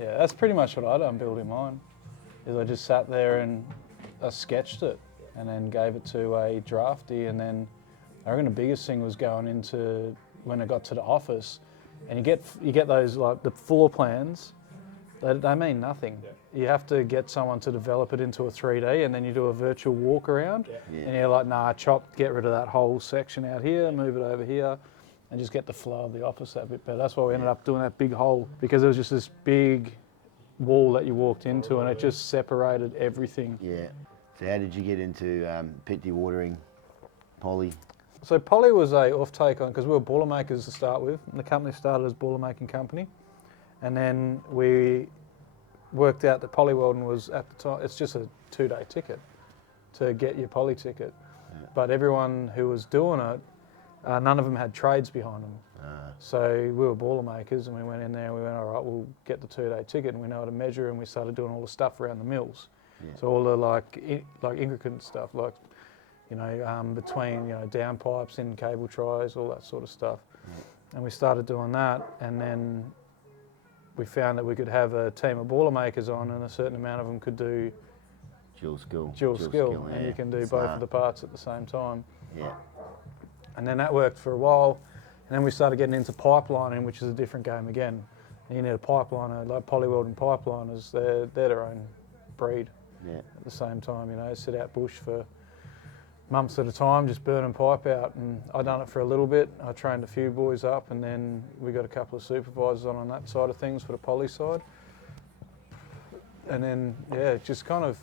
Yeah, that's pretty much what I done building mine. Is I just sat there and I sketched it and then gave it to a drafty, and then I reckon the biggest thing was going into when I got to the office, and you get those like the floor plans. They mean nothing. Yeah. You have to get someone to develop it into a 3D, and then you do a virtual walk around, and you're like, nah, get rid of that whole section out here, move it over here, and just get the flow of the office that bit better. That's why we ended up doing that big hole, because it was just this big wall that you walked into, and it just separated everything. Yeah. So how did you get into pit dewatering, poly? So poly was a off-take on, because we were boilermakers to start with. And the company started as a boilermaking company. And then we worked out that poly welding was, at the time, it's just a 2-day ticket to get your poly ticket. Yeah. But everyone who was doing it, none of them had trades behind them. So we were boilermakers, and we went in there and we went, all right, we'll get the 2-day ticket, and we know how to measure, and we started doing all the stuff around the mills. Yeah. So all the like intricate stuff, like, you know, between, you know, down pipes, in cable tries, all that sort of stuff. Yeah. And we started doing that, and then we found that we could have a team of boilermakers on, and a certain amount of them could do dual skill, and yeah, you can do both of the parts at the same time. Yeah. And then that worked for a while, and then we started getting into pipelining, which is a different game again. And you need a pipeliner, like poly welding pipeliners, they're their own breed. Yeah. At the same time, you know, sit out bush for months at a time, just burning pipe out. And I done it for a little bit. I trained a few boys up, and then we got a couple of supervisors on that side of things for the poly side. And then, yeah, it just kind of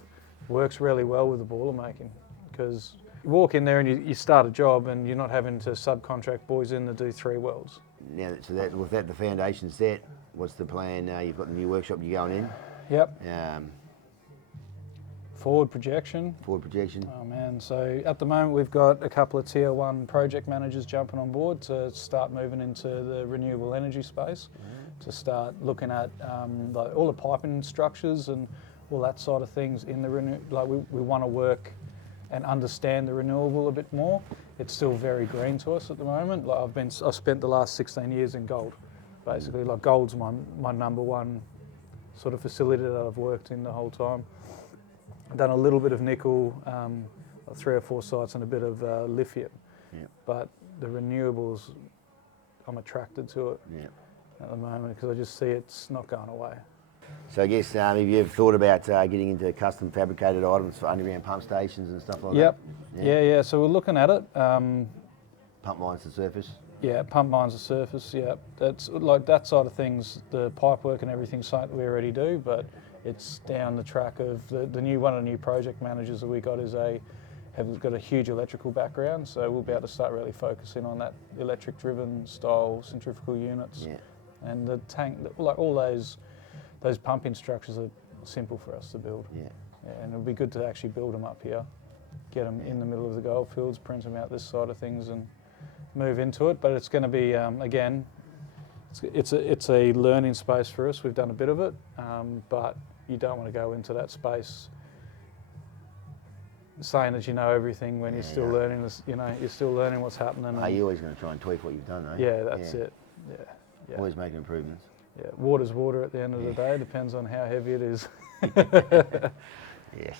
works really well with the boiler making, because you walk in there and you start a job, and you're not having to subcontract boys in to do 3 welds. Now, so that, with that, the foundation's set, what's the plan? You've got the new workshop you're going in? Yep. Forward projection. Forward projection. Oh man, so at the moment we've got a couple of tier 1 project managers jumping on board to start moving into the renewable energy space, to start looking at like all the piping structures and all that side of things in the we want to work and understand the renewable a bit more. It's still very green to us at the moment. Like I've spent the last 16 years in gold, basically. Like gold's my number one sort of facility that I've worked in the whole time. I've done a little bit of nickel, 3 or 4 sites, and a bit of lithium. Yep. But the renewables, I'm attracted to it at the moment, because I just see it's not going away. So I guess have you ever thought about getting into custom fabricated items for underground pump stations and stuff like that? Yeah. So we're looking at it. Pump lines to surface? Yeah, pump lines to surface, yeah. That's like that side of things, the pipe work and everything's something we already do, but it's down the track of one of the new project managers that we got has got a huge electrical background, so we'll be able to start really focusing on that electric driven style centrifugal units. Yeah. And the tank, like all those pumping structures are simple for us to build. Yeah. And it'll be good to actually build them up here, get them in the middle of the goldfields, print them out this side of things, and move into it. But it's going to be again, it's a learning space for us. We've done a bit of it, but you don't want to go into that space saying that you know everything when you're still learning this. You know, you're still learning what's happening. You're always going to try and tweak what you've done, though. Yeah, that's it. Yeah. Always making improvements. Yeah, water's water at the end of the day. Depends on how heavy it is. Yes.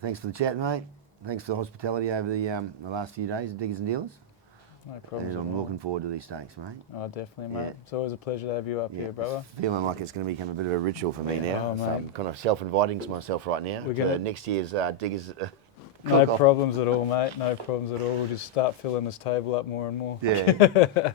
Thanks for the chat, mate. Thanks for the hospitality over the last few days at Diggers and Dealers. No problem. And I'm looking forward to these steaks, mate. Oh, definitely, mate. It's always a pleasure to have you up here, brother. Feeling like it's going to become a bit of a ritual for me now. So I'm kind of self-inviting to myself right now. Next year's Diggers No problems at all, mate. No problems at all. We'll just start filling this table up more and more. Yeah.